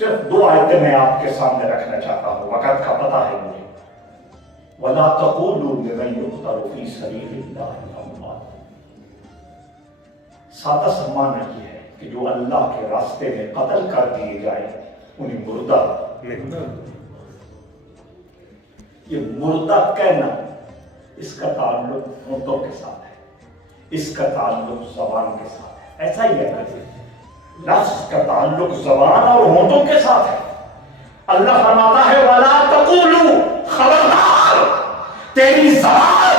صرف 2 آیتیں میں آپ کے سامنے رکھنا چاہتا ہوں، وقت کا پتہ ہے مجھے۔ وَلَا تَقُولُوا لِمَن يُقْتَلُ فِي سَبِيلِ اللَّهِ أَمْوَاتٌ۔ سادہ سمانہ یہ ہے کہ جو اللہ کے راستے میں قتل کر دیے جائے انہیں مردہ نہیں۔ یہ مردہ کہنا اس کا تعلق ہونٹوں کے ساتھ ہے، اس کا تعلق زبان کے ساتھ ہے، ایسا ہی ہے لفظ کا تعلق زبان اور ہونٹوں کے ساتھ ہے۔ اللہ فرماتا ہے وَلَا تَقُولُوا، خبردار تیری زبان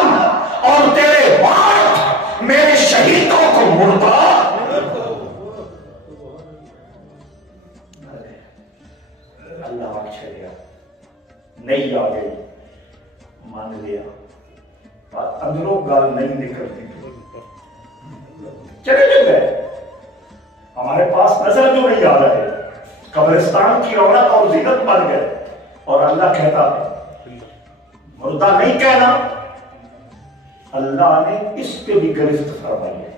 اور تیرے ہاتھ میرے شہیدوں کو مردہ۔ اللہ بخش دیا، نہیں آ گئی، مان لیا، اندروں گال نہیں نکلتی، چلے جو گئے، ہمارے پاس نظر جو نہیں آ رہے، قبرستان کی عورت اور زینت بن گئے، اور اللہ کہتا ہے مردہ نہیں کہنا۔ اللہ نے اس پہ بھی گرفت فرمائی ہے،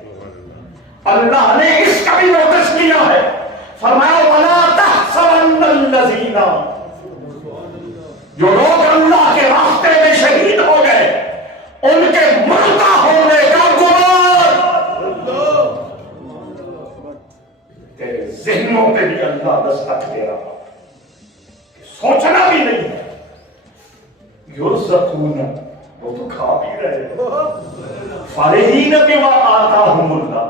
اللہ نے اس کا بھی نوٹس لیا ہے، فرمایا وَلَا تَحْسَبَنَّ الَّذِينَ، جو لوگ اللہ کے راستے میں شہید ہو گئے ان کے مردہ ہونے کا گمان تیرے ذہنوں پہ بھی اللہ دستک دے رہا، سوچنا بھی نہیں ہے۔ یرزقون، وہ تو کھا پی رہے، فارحین بما آتاہم اللہ،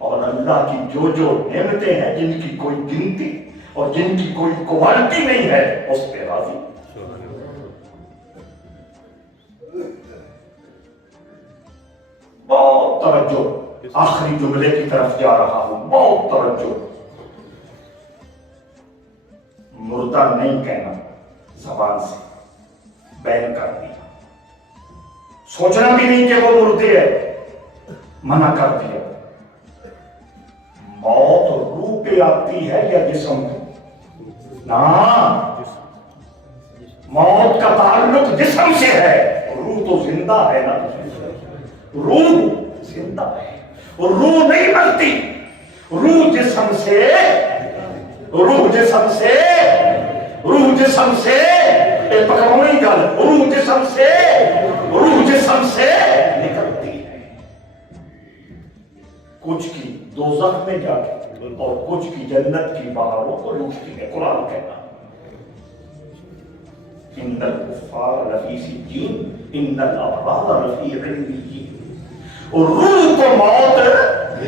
اور اللہ کی جو جو نعمتیں ہیں جن کی کوئی گنتی اور جن کی کوئی کوالٹی نہیں ہے اس پہ راضی۔ بہت توجہ، آخری جملے کی طرف جا رہا ہوں، بہت توجہ۔ مردہ نہیں کہنا، زبان سے بیان کر دیا، سوچنا بھی نہیں کہ وہ مردے ہے، منع کر دیا۔ موت روح پہ آتی ہے یا جسم پہ؟ نا، موت کا تعلق جسم سے ہے، روح تو زندہ ہے نا، روح زندہ ہے، روح نہیں مرتی، روح جسم سے، روح جسم سے، روح جسم سے، ایک پکڑونی گل، روح جسم سے، روح جسم سے نکلتی ہے، کچھ کی دوزخ میں جا کے اور کچھ کی جنت کی بہاروں کو لوٹتی ہے۔ قرآن کہتا ان الکفار لفی سجین ان الابرار لفی علیین، اور روح کو موت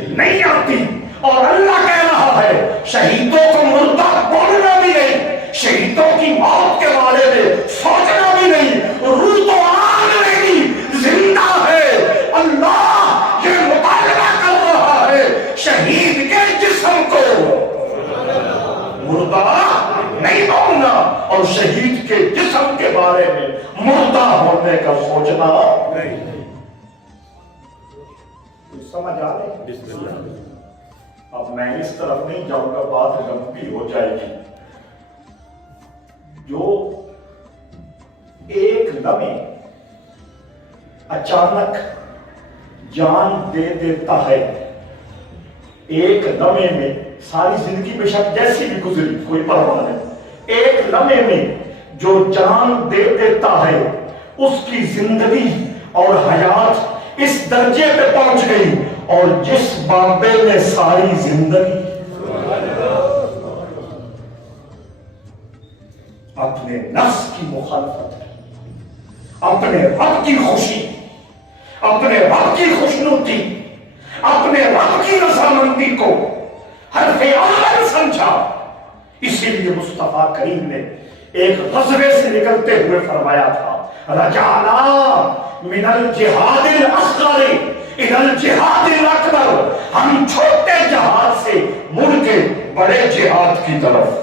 نہیں آتی، اور اللہ کہہ رہا ہے شہیدوں کو مردہ بولنا بھی نہیں، شہیدوں کی موت کے بارے میں سوچنا بھی نہیں، روح تو آ رہی زندہ ہے۔ اللہ یہ مطالبہ کر رہا ہے شہید کے جسم کو مردہ نہیں بولنا، اور شہید کے جسم کے بارے میں مردہ ہونے کا سوچنا نہیں۔ سمجھ آ رہی؟ اب میں اس طرف نہیں جاؤں گا، بات لمبی ہو جائے گی۔ جو ایک لمحے اچانک جان دے دیتا ہے، ایک لمحے میں ساری زندگی بے شک جیسی بھی گزری کوئی پرواہ نہیں، ایک لمحے میں جو جان دے دیتا ہے اس کی زندگی اور حیات اس درجے پہ پہنچ گئی، اور جس بابے میں ساری زندگی اپنے نفس کی مخالفت کی، اپنے رب کی خوشی، اپنے رب کی خوشنودی، اپنے رب کی رضامندی کو حرف اول سمجھا، اسی لیے مصطفیٰ کریم نے ایک غزوے سے نکلتے ہوئے فرمایا تھا رجعنا من الجہاد الاصغر الى الجہاد الاکبر، ہم چھوٹے جہاد سے مڑ کے بڑے جہاد کی طرف۔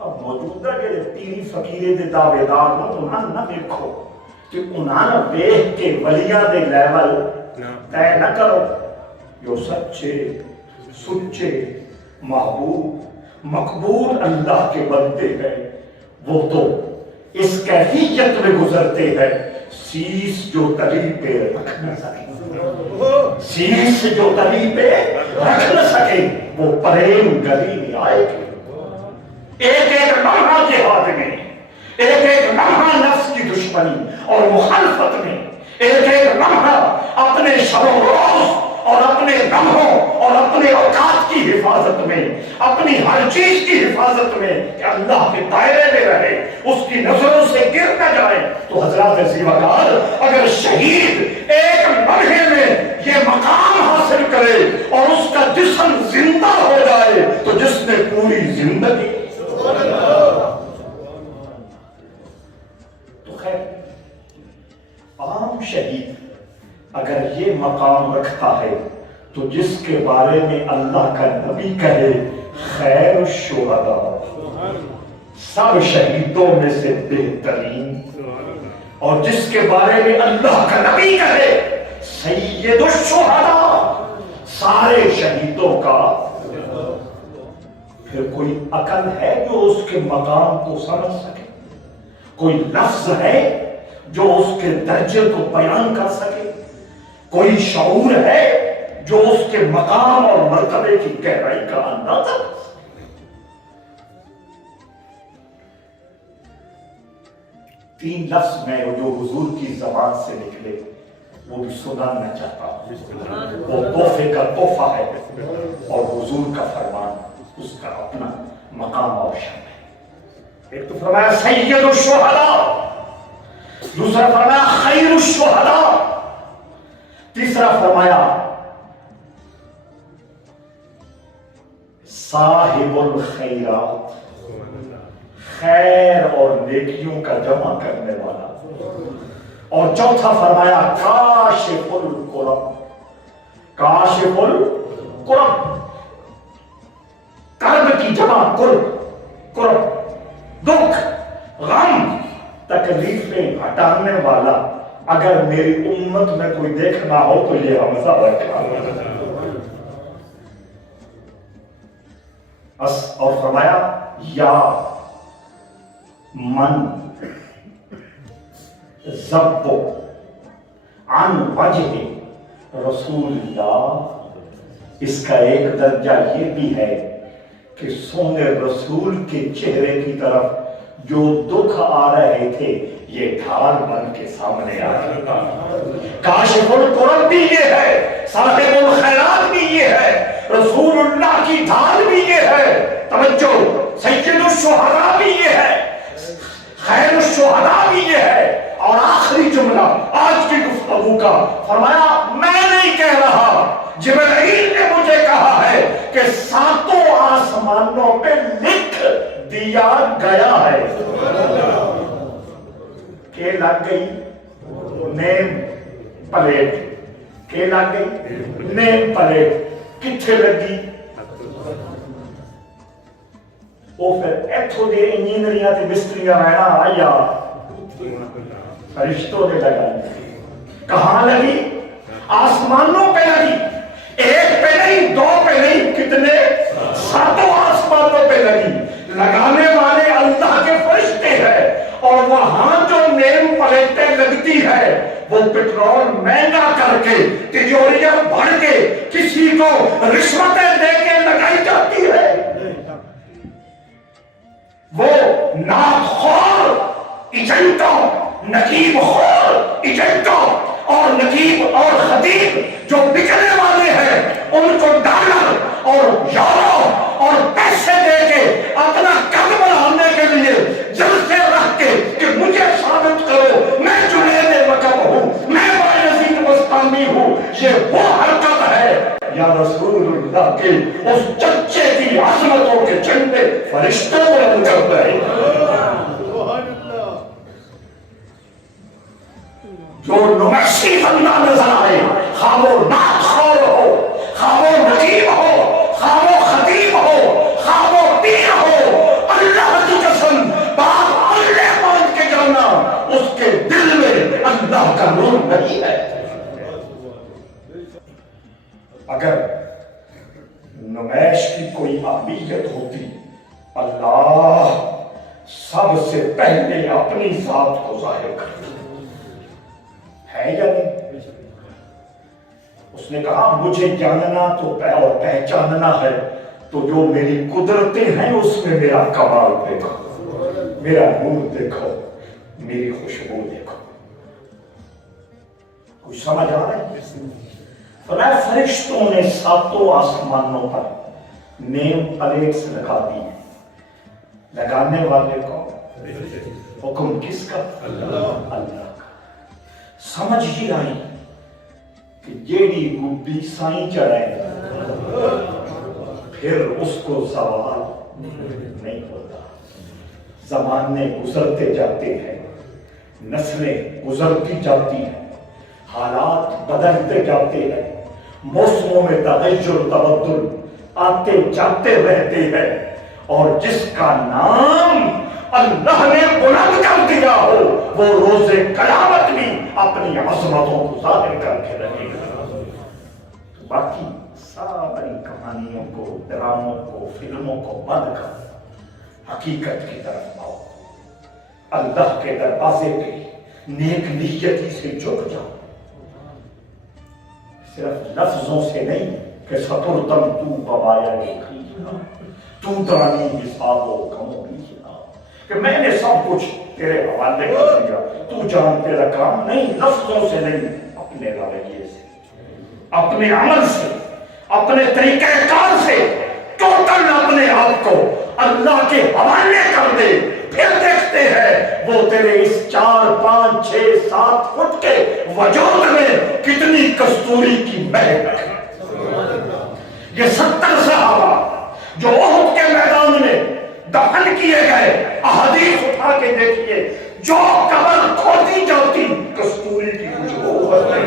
اب موجودہ جڑے پیری فقیرے دے دعوے دار انہاں نہ دیکھو کہ انہاں نہ دیکھ کے ولیاں دے لیول طے نہ کرو، جو سچے سچے محبوب مقبول اللہ کے بندے ہیں وہ تو اس کیفیت میں گزرتے ہیں، سیس جو تلی پہ رکھ نہ سکے۔ سینے سے جو گلی پہ رکھ نہ سکے وہ پریم گلی میں آئے گی. ایک ایک لمحہ جہاد میں، ایک ایک لمحہ نفس کی دشمنی اور مخالفت میں، ایک ایک لمحہ اپنے شب و روز اور اپنے لمحوں اور اپنے اوقات کی حفاظت میں، اپنی ہر چیز کی حفاظت میں کہ اللہ کے دائرے میں رہے، اس کی نظروں سے گر نہ جائے. تو حضرات زیوکار، اگر شہید ایک لمحے میں یہ مقام حاصل کرے اور اس کا جسم زندہ ہو جائے تو جس نے پوری زندگی تو خیر عام شہید اگر یہ مقام رکھتا ہے تو جس کے بارے میں اللہ کا نبی کہے خیر الشہداء، سب شہیدوں میں سے بہترین، اور جس کے بارے میں اللہ کا نبی کہے سید الشہداء، سارے شہیدوں کا، پھر کوئی عقل ہے جو اس کے مقام کو سمجھ سکے؟ کوئی لفظ ہے جو اس کے درجے کو بیان کر سکے؟ کوئی شعور ہے جو اس کے مقام اور مرتبے کی گہرائی کا اندازہ کر سکے؟ تین لفظ میں جو حضور کی زبان سے نکلے وہ بھی سنانا چاہتا ہوں. وہ تحفے کا تحفہ ہے اور حضور کا فرمان اس کا اپنا مقام اور شان ہے. ایک تو فرمایا سید الشہداء، دوسرا فرمایا خیر الشہداء، تیسرا فرمایا صاحب الخیرات، خیر اور نیکیوں کا جمع کرنے والا، اور چوتھا فرمایا کاشف الکرب، کاشف الکرب، کرب کی جمع کرب، دکھ، غم، تکلیفیں ہٹانے والا. اگر میری امت میں کوئی دیکھنا ہو تو یہ حمزہ رکھا. اور فرمایا یا من ذب عن وجہ رسول اللہ. اس کا ایک درجہ یہ بھی ہے کہ سونے رسول کے چہرے کی طرف جو دکھ آ رہے تھے یہ ڈھال بن کے سامنے آ جاتا. کاشف الکرب بھی یہ ہے، صاحب الخیرات بھی یہ ہے، رسول اللہ کی ڈھال بھی یہ ہے. توجہ، سید الشہداء بھی یہ ہے، خیر الشہداء بھی یہ ہے. اور آخری جملہ آج کی گفتگو کا، فرمایا میں نہیں کہہ رہا، جبرائیل نے مجھے کہا ہے کہ ساتوں آسمانوں پہ لکھ دیا گیا ہے. کہ لگ گئی نیم پلیٹ، کہ لگ گئی نیم پلیٹ، کتھے لگی؟ وہ پھر ایتھو دے انجینئریاں تے مستریاں رہنا آیا فرشتوں نے لگائی. کہاں لگی؟ آسمانوں پہ لگی. ایک پہ نہیں، دو پہ نہیں، کتنے؟ ساتوں آسمانوں پہ لگی. لگانے والے اللہ کے فرشتے ہیں، اور وہاں جو نیم پلیٹیں لگتی ہے وہ پٹرول مہنگا کر کے، تجوریاں بڑھ کے، کسی کو رشوتیں دے کے لگائی جاتی ہے. وہ ناخور ایجنٹوں، نقیب خور ایجنٹوں اور نقیب اور خطیب جو بکنے والے ہیں ان کو ڈالر اور یورو اور پیسے دے کے اپنا قد بڑھانے کے لیے جلسے رکھ کے کہ مجھے ثابت کرو میں جنید وقت ہوں، میں بایزید بستامی ہوں. یہ وہ حرکت ہے یا رسول اللہ کے اس چچے کی عظمتوں کے جھنڈے فرشتوں بلند کرتے ہیں. جو نمشی بندہ نظر آئے، خواہ وہ نعت خور ہو، خواہ وہ نقیب ہو، خواہ وہ خطیب ہو، خواہ وہ پیر ہو، اللہ کی قسم بات اللہ مان کے جانا اس کے دل میں اللہ کا نور نہیں ہے. اگر نمائش کی کوئی اہمیت ہوتی، اللہ سب سے پہلے اپنی ذات کو ظاہر کرتا ہے یا نہیں؟ اس نے کہا مجھے جاننا تو اور پہچاننا ہے تو جو میری قدرتیں ہیں اس میں میرا کمال دیکھو، میرا نور دیکھو، میری خوشبو دیکھو۔ کچھ سمجھ آ رہا ہے؟ فرمایا فرشتوں نے ساتوں آسمانوں پر نیم پلیٹس لگا دی ہیں۔ لگانے والے کو حکم کس کا؟ اللہ کا۔ سمجھ ہی آئی کہ جیڑی گڈی سائیں چڑھائے پھر اس کو سوال نہیں ہوتا۔ زمانے گزرتے جاتے ہیں، نسلیں گزرتی جاتی ہیں، حالات بدلتے جاتے ہیں، موسموں میں تغیر تبدل آتے جاتے رہتے ہیں، اور جس کا نام اللہ نے بلند کر دیا ہو وہ روز قیامت بھی اپنی عظمتوں کو ظاہر کر کے رہے گا۔ باقی ساری کہانیوں کو، ڈراموں کو، فلموں کو بند کر حقیقت کی طرف آؤ، اللہ کے دروازے پہ نیک نیتی سے جھک جاؤ، صرف لفظوں سے نہیں کہ سترتم تو بوایا لیکھینا تو دانی حساب و کمو لیکھینا، کہ میں نے سب کچھ تیرے حوالے کر دیا، تو جان تیرا کام نہیں، لفظوں سے نہیں، اپنے رویے سے، اپنے عمل سے، اپنے طریقہ کار سے ٹوٹل اپنے آپ کو اللہ کے حوالے کر دے، پھر دیکھتے ہیں وہ تیرے اس 4 5 6 7 فٹ کے وجود میں کتنی کستوری کی مہک۔ یہ 70 صحابہ جو احد کے میدان میں دفن کیے گئے، احادیث اٹھا کے دیکھیے، جو قبر کھودی جاتی کستوری کی خوشبو ہوتی،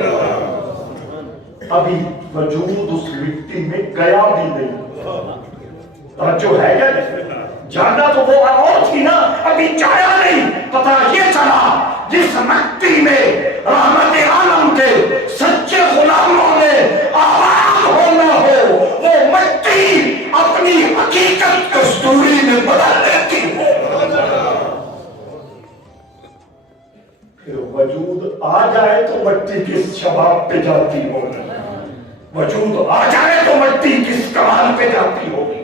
ابھی وجود اس مٹی میں گیا بھی نہیں۔ توجہ ہے کیا؟ جانا تو وہ اور تھی نا، ابھی جایا نہیں۔ پتہ یہ چلا جس مٹی میں رحمت عالم کے سچے غلاموں نے آباد ہونا ہو، وہ مٹی اپنی حقیقت کستوری میں بدل دیتی ہے۔ پھر وجود آ جائے تو مٹی کس شباب پہ جاتی ہوگی، وجود آ جائے تو مٹی کس کمال پہ جاتی ہوگی،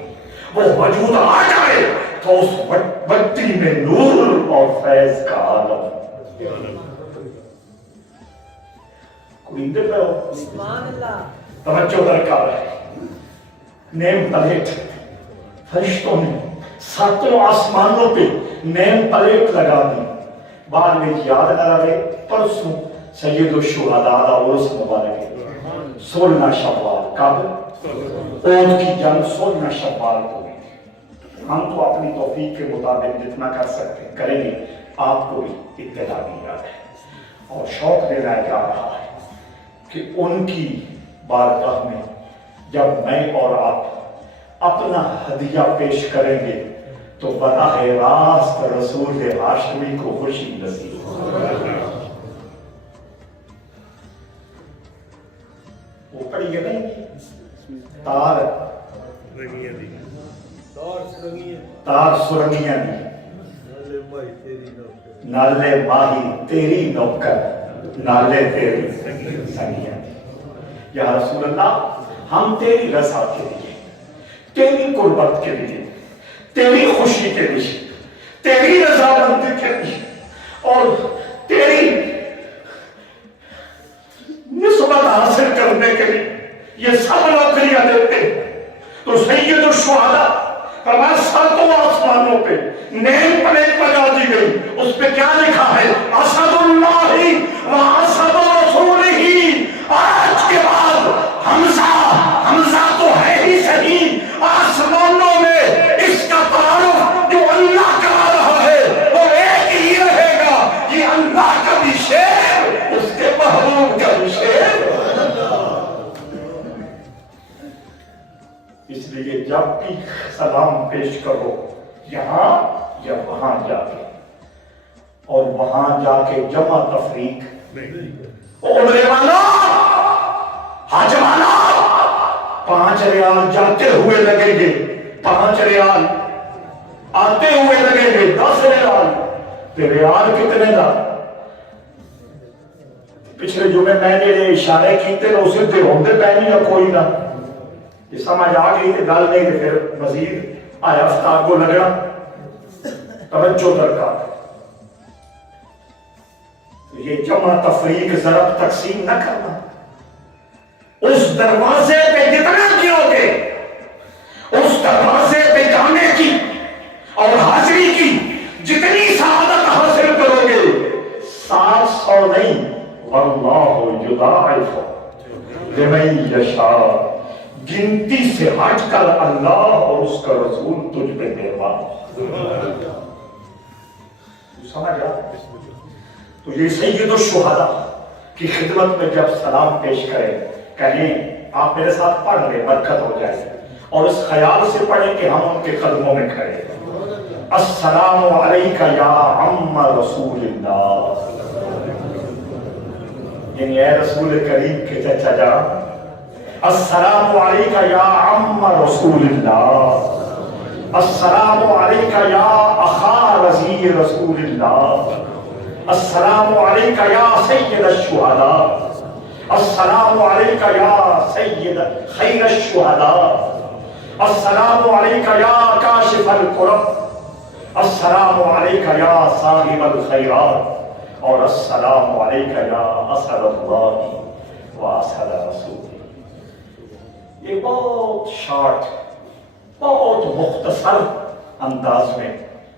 وہ وجود آ جائے تو اس مٹی میں نور اور فیض کا عالم۔ کوئی اندر پہ ہو؟ توجہ درکار ہے۔ نیم پلیٹ فرشتوں نے 7 آسمانوں پہ نیم پلیٹ لگا دی۔ بعد میں یاد نہ رہے، پرسوں سید الشہداء دا عرس مبارک ہے، 16 شوال، کب؟ احد کی جنگ 16 شوال کو ہوئی تھی۔ ہم تو اپنی توفیق کے مطابق جتنا کر سکتے ہیں کریں گے، آپ کو بھی اطلاع دی جا ہے اور شوق دینا جا رہا ہے کہ ان کی بارگاہ میں جب میں اور آپ اپنا ہدیہ پیش کریں گے تو براہ راست رسول ہاشمی کو خوشی نصیب ہوگی۔ وہ پڑھی ہے نہیں، تار سرنگیاں دی، نالے ماہی تیری نوکر، نالے تیری سنگیاں دی۔ یا رسول اللہ، ہم تیری رضا کے لیے، تیری قربت کے لیے، تیری خوشی کے لیے، تیری رضامندی کے لیے اور تیری نسبت حاصل کرنے کے لیے یہ سب نوکریاں دیتے ہیں۔ تو سید الشہداء فرمایا 7 آسمانوں پہ نیم پلیٹ لگا دی گئی، اس پہ کیا لکھا ہے؟ اسد اللہ و اسد رسولہ۔ آج کے بعد حمزہ تو ہے ہی صحیح، آسمانوں میں اس کا تعارف جو اللہ کرا رہا ہے وہ ایک ہی رہے گا، یہ اللہ کا بھی شیر، اس کے محبوب کا بھی شیر۔ اس لیے جب بھی سلام پیش کرو یہاں یا وہاں جا کے، اور وہاں جا کے جمع تفریق، عمرے والا، حج والا، 5 ریال جاتے ہوئے لگیں گے، 5 ریال آتے ہوئے لگیں گے، 10 ریال، تو ریال کتنے دا؟ پچھلے جمعے میں نے اشارے کیتے تو اسے تے ہوندے پہنی یا کوئی نہ یہ سمجھ آ گئی تے گل نہیں تے پھر مزید آیا استاد کو لگنا توجہ درکار یہ جمع تفریق ضرب تقسیم نہ کرنا اس دروازے پہ جتنا کیوں گے اس دروازے پہ جانے کی اور حاضری کی جتنی سعادت حاصل کرو گے 700 نہیں واللہ یضاعف لمن یشاء گنتی سے ہٹ کر اللہ اور اس کا رسول تجھ پہ مہربان سمجھ آ تو یہ سید الشہداء کی خدمت میں جب سلام پیش کریں کہیں آپ میرے ساتھ پڑھ لیں برکت ہو جائے اور اس خیال سے پڑھیں کہ ہم ان کے قدموں میں کھڑے السلام علیکہ یا عم رسول اللہ یعنی اے رسول کریم کے چچا جان السلام علیکہ یا عم رسول اللہ السلام علیکہ یا اخا رضی رسول اللہ السلام علیکہ یا سید الشہداء السلام علیکہ یا سید خیر الشہداء السلام علیکہ یا کاشف الکرب السلام علیکہ یا صاحب الخیرات اور السلام علیکہ یا اسد اللہ و اسد رسول یہ بہت شارٹ بہت مختصر انداز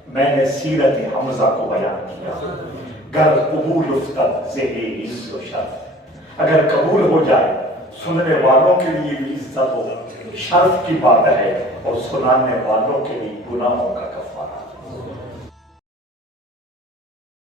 میں نے سیرت حمزہ کو بیان کیا گر قبول افتد زہی عز و شرف اگر قبول ہو جائے سننے والوں کے لیے بھی عزت و شرف کی بات ہے اور سنانے والوں کے لیے گناہوں کا کفارہ